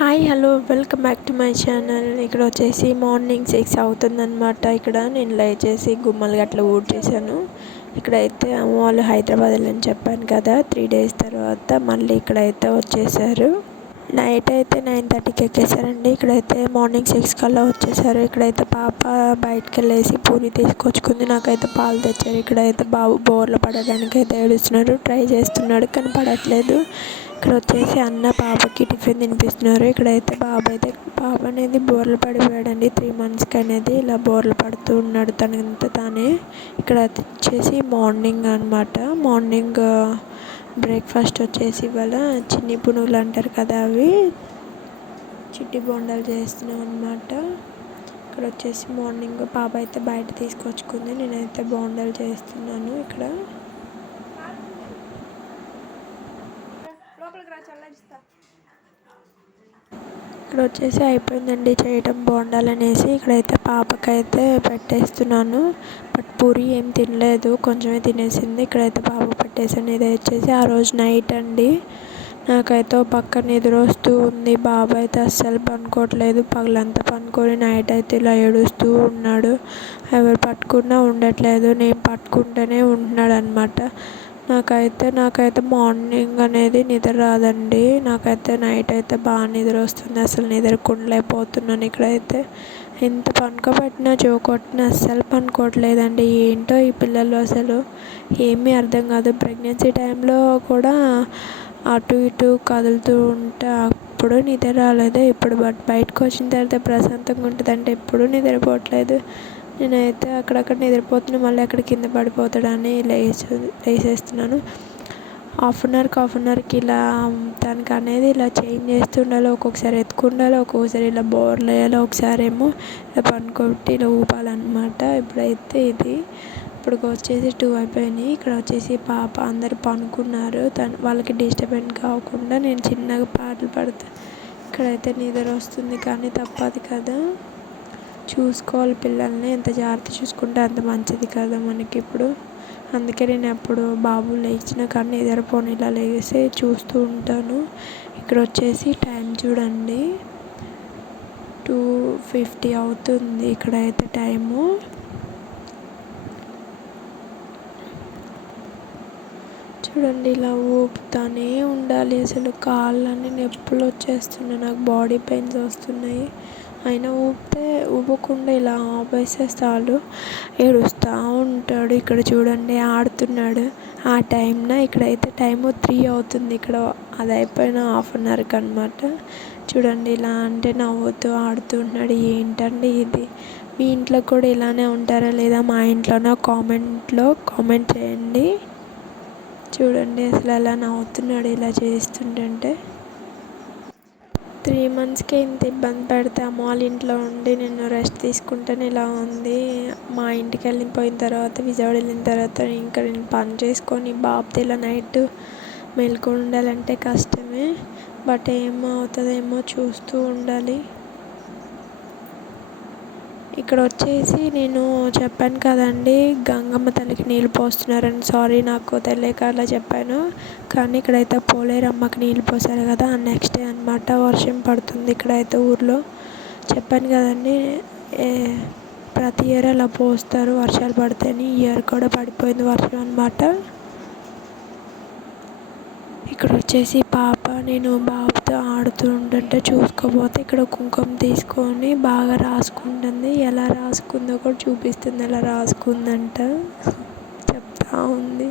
Hi hello welcome back to my channel. ఇక్కడ వచ్చేసి morning 6 అవుతుందన్నమాట. ఇక్కడ నేను లేచేసి గుమ్మలు గట్ల ఊడ్చేసాను. ఇక్కడైతే అమ్మ వాళ్ళు హైదరాబాద్ వెళ్ళని చెప్పాను కదా, 3 days తర్వాత మళ్ళీ ఇక్కడైతే వచ్చేసారు. నైట్ అయితే 9:30కి ఎక్కేసారండి. ఇక్కడైతే మార్నింగ్ 6 కల్లా వచ్చేసారు. ఇక్కడైతే పాప బయటకు వెళ్ళేసి పూరి తీసుకొచ్చుకుంది, నాకైతే పాలు తెచ్చారు. ఇక్కడైతే బాబు బోర్లో పడడానికి అయితే ఏడుస్తున్నాడు, ట్రై చేస్తున్నాడు కానీ పడట్లేదు. ఇక్కడ వచ్చేసి అన్న పాపకి టిఫిన్ తినిపిస్తున్నారు. ఇక్కడైతే పాప అనేది బోర్లు పడిపోయాడండి. 3 monthsకి అనేది ఇలా బోర్లు పడుతూ ఉన్నాడు తనంత తానే. ఇక్కడ వచ్చేసి మార్నింగ్ అనమాట. మార్నింగ్ బ్రేక్ఫాస్ట్ వచ్చేసి ఇవాళ చిన్ని పునుగులు అంటారు కదా, అవి చిట్టి బొండాలు చేస్తున్నాం అనమాట. ఇక్కడ వచ్చేసి మార్నింగ్ పాప అయితే బయట తీసుకొచ్చుకుంది, నేనైతే బొండాలు చేస్తున్నాను. ఇక్కడ వచ్చేసి అయిపోయిందండి చేయటం బోండాలు అనేసి. ఇక్కడైతే పాపకైతే పెట్టేస్తున్నాను. బట్ పూరి ఏం తినలేదు, కొంచెమే తినేసింది. ఇక్కడైతే పాప పెట్టేసాను. ఇది వచ్చేసి ఆ రోజు నైట్ అండి. నాకైతే పక్క నిద్ర వస్తూ ఉంది. బాబు అయితే అస్సలు పనుకోవట్లేదు. పగలంతా పనుకొని నైట్ అయితే ఇలా ఏడుస్తూ ఉన్నాడు. ఎవరు పట్టుకున్నా ఉండట్లేదు, నేను పట్టుకుంటూనే ఉంటున్నాడు అనమాట. నాకైతే మార్నింగ్ అనేది నిద్ర రాదండి. నాకైతే నైట్ అయితే బాగా నిద్ర వస్తుంది, అసలు నిద్రకుండలేకపోతున్నాను. ఇక్కడైతే ఎంత పనుకోబెట్టినా కొట్టినా అస్సలు పనుకోవట్లేదండి. ఏంటో ఈ పిల్లలు అసలు ఏమీ అర్థం కాదు. ప్రెగ్నెన్సీ టైంలో కూడా అటు ఇటు కదులుతూ ఉంటే అప్పుడు నిద్ర రాలేదు. ఇప్పుడు బయటకు వచ్చిన తర్వాత ప్రశాంతంగా ఉంటుందంటే ఎప్పుడూ నిద్రపోవట్లేదు. నేనైతే అక్కడక్కడ నిద్రపోతున్నా, మళ్ళీ అక్కడ కింద పడిపోతాడని లేసేస్తున్నాను. హాఫ్ అన్ అవర్కి ఇలా దానికి అనేది ఇలా చేంజ్ చేస్తుండాలి. ఒక్కొక్కసారి ఎత్తుకుండాలి, ఒక్కొక్కసారి ఇలా బోర్లు వేయాలి, ఒకసారి ఏమో ఇలా పనుకోబెట్టి ఇలా ఊపాలన్నమాట. ఇప్పుడైతే ఇప్పుడు వచ్చేసి 2 అయిపోయినాయి. ఇక్కడ వచ్చేసి పాప అందరు పనుకున్నారు. వాళ్ళకి డిస్టర్బెన్స్ కాకుండా నేను చిన్నగా పాటలు పాడతాను. ఇక్కడైతే నిద్ర వస్తుంది కానీ తప్పదు కదా, చూసుకోవాలి పిల్లల్ని. ఎంత జాగ్రత్త చూసుకుంటే అంత మంచిది కదా మనకి ఇప్పుడు. అందుకే నేను ఎప్పుడు బాబు లేచినా కానీ నిద్రపోని ఇలా లేసి చూస్తూ ఉంటాను. ఇక్కడ వచ్చేసి టైం చూడండి, 2:50 అవుతుంది. ఇక్కడైతే టైము చూడండి, ఇలా ఊపుతానే ఉండాలి. అసలు కాళ్ళన్నీ నొప్పులు వచ్చేస్తున్నాయి, నాకు బాడీ పెయిన్స్ వస్తున్నాయి. అయినా ఊపకుండా ఇలా ఆపేసేస్తే చాలు, ఏడుస్తూ ఉంటాడు. ఇక్కడ చూడండి ఆడుతున్నాడు. ఆ టైంన ఇక్కడైతే టైము 3 అవుతుంది. ఇక్కడ అది అయిపోయిన హాఫ్ అన్ అవర్కి అనమాట. చూడండి ఇలా అంటే నవ్వుతూ ఆడుతూ ఉన్నాడు. ఏంటండి ఇది, మీ ఇంట్లో కూడా ఇలానే ఉంటారా లేదా మా ఇంట్లోనో కామెంట్ చేయండి. చూడండి అసలు అలా నవ్వుతున్నాడు ఇలా చేస్తుంటే. 3 monthsకే ఇంత ఇబ్బంది పెడితే అమ్మ వాళ్ళ ఇంట్లో ఉండి నేను రెస్ట్ తీసుకుంటేనే ఇలా ఉంది. మా ఇంటికి వెళ్ళిపోయిన తర్వాత, విజయవాడ వెళ్ళిన తర్వాత ఇంకా నేను పని చేసుకొని బాబుతో ఇలా నైట్ మెలుకొని ఉండాలంటే కష్టమే. బట్ ఏమవుతుందేమో చూస్తూ ఉండాలి. ఇక్కడ వచ్చేసి నేను చెప్పాను కదండి, గంగమ్మ తల్లికి నీళ్ళు పోస్తున్నారని. సారీ, నాకు తెలియక అలా చెప్పాను. కానీ ఇక్కడైతే పోలేరమ్మకి నీళ్ళు పోసారు కదా, నెక్స్ట్ డే అనమాట. వర్షం పడుతుంది ఇక్కడైతే ఊర్లో. చెప్పాను కదండి, ప్రతి ఇయర్ అలా పోస్తారు వర్షాలు పడితేని. ఈ ఇయర్ కూడా పడిపోయింది వర్షం అనమాట. ఇక్కడ వచ్చేసి పాప నేను బాబుతో ఆడుతూ ఉంటుంటే చూసుకోపోతే ఇక్కడ కుంకుమ తీసుకొని బాగా రాసుకుంటుంది. ఎలా రాసుకుందో కూడా చూపిస్తుంది. ఎలా రాసుకుందంట చెప్తా ఉంది.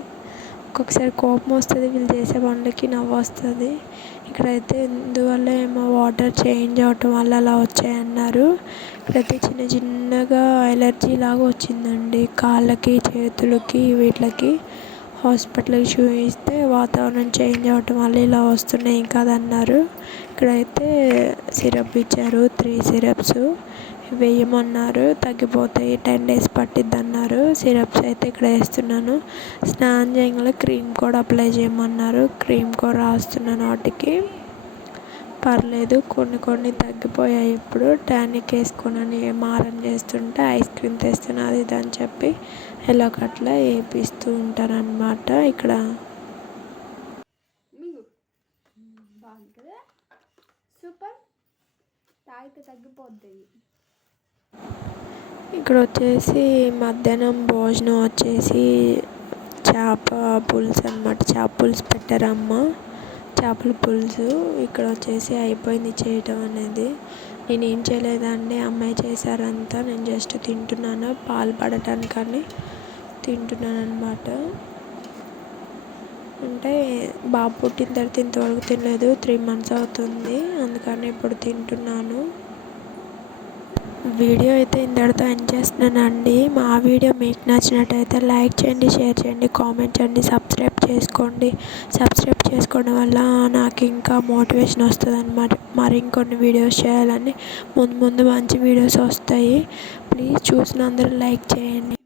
ఒక్కొక్కసారి కోపం వస్తుంది, వీళ్ళు చేసే పనులకి నవ్వు వస్తుంది. ఇక్కడైతే ఇందువల్ల ఏమో వాటర్ చేంజ్ అవటం వల్ల అలా వచ్చాయన్నారు. ఇక్కడైతే చిన్నగా ఎలర్జీ లాగా వచ్చిందండి కాళ్ళకి, చేతులకి, వీటికి. హాస్పిటల్కి చూపిస్తే వాతావరణం చేంజ్ అవ్వటం వల్ల ఇలా వస్తున్నాయి కదన్నారు. ఇక్కడైతే సిరప్ ఇచ్చారు, 3 syrups వేయమన్నారు, తగ్గిపోతాయి, 10 days పట్టిద్ది అన్నారు. సిరప్స్ అయితే ఇక్కడ వేస్తున్నాను. స్నానం చేయగానే క్రీమ్ కూడా అప్లై చేయమన్నారు, క్రీమ్ కూడా రాస్తున్నాను. వాటికి పర్లేదు, కొన్ని తగ్గిపోయాయి. ఇప్పుడు టానిక్ వేసుకొని మారం చేస్తుంటే ఐస్ క్రీమ్ తెస్తున్నా అది ఇది అని చెప్పి ఎలాగట్లా వేపిస్తూ ఉంటారనమాట. ఇక్కడ బాగుంది కదా, సూపర్. తాగితే తగ్గిపోద్ది. ఇక్కడ వచ్చేసి మధ్యాహ్నం భోజనం వచ్చేసి చేప పులుసు అనమాట. చేప పులుసు పెట్టారమ్మ, చేపల పులుసు. ఇక్కడ వచ్చేసి అయిపోయింది చేయటం అనేది. నేను ఏం చేయలేదండి, అమ్మాయి చేశారంతా. నేను జస్ట్ తింటున్నాను, పాలు పడటానికని తింటున్నాను అనమాట. అంటే బాబు పుట్టిన తర్వాత ఇంతవరకు తినలేదు, 3 months అవుతుంది, అందుకని ఇప్పుడు తింటున్నాను. వీడియో అయితే ఇంతటితో ఎండ్ చేస్తున్నానండి. మా వీడియో మీకు నచ్చినట్టయితే లైక్ చేయండి, షేర్ చేయండి, కామెంట్ చేయండి, సబ్స్క్రైబ్ చేసుకోండి. సబ్స్క్రైబ్ చేసుకోవడం వల్ల నాకు ఇంకా మోటివేషన్ వస్తుంది అన్నమాట, మరి ఇంకొన్ని వీడియోస్ చేయాలని. ముందు మంచి వీడియోస్ వస్తాయి. ప్లీజ్ చూసిన అందరూ లైక్ చేయండి.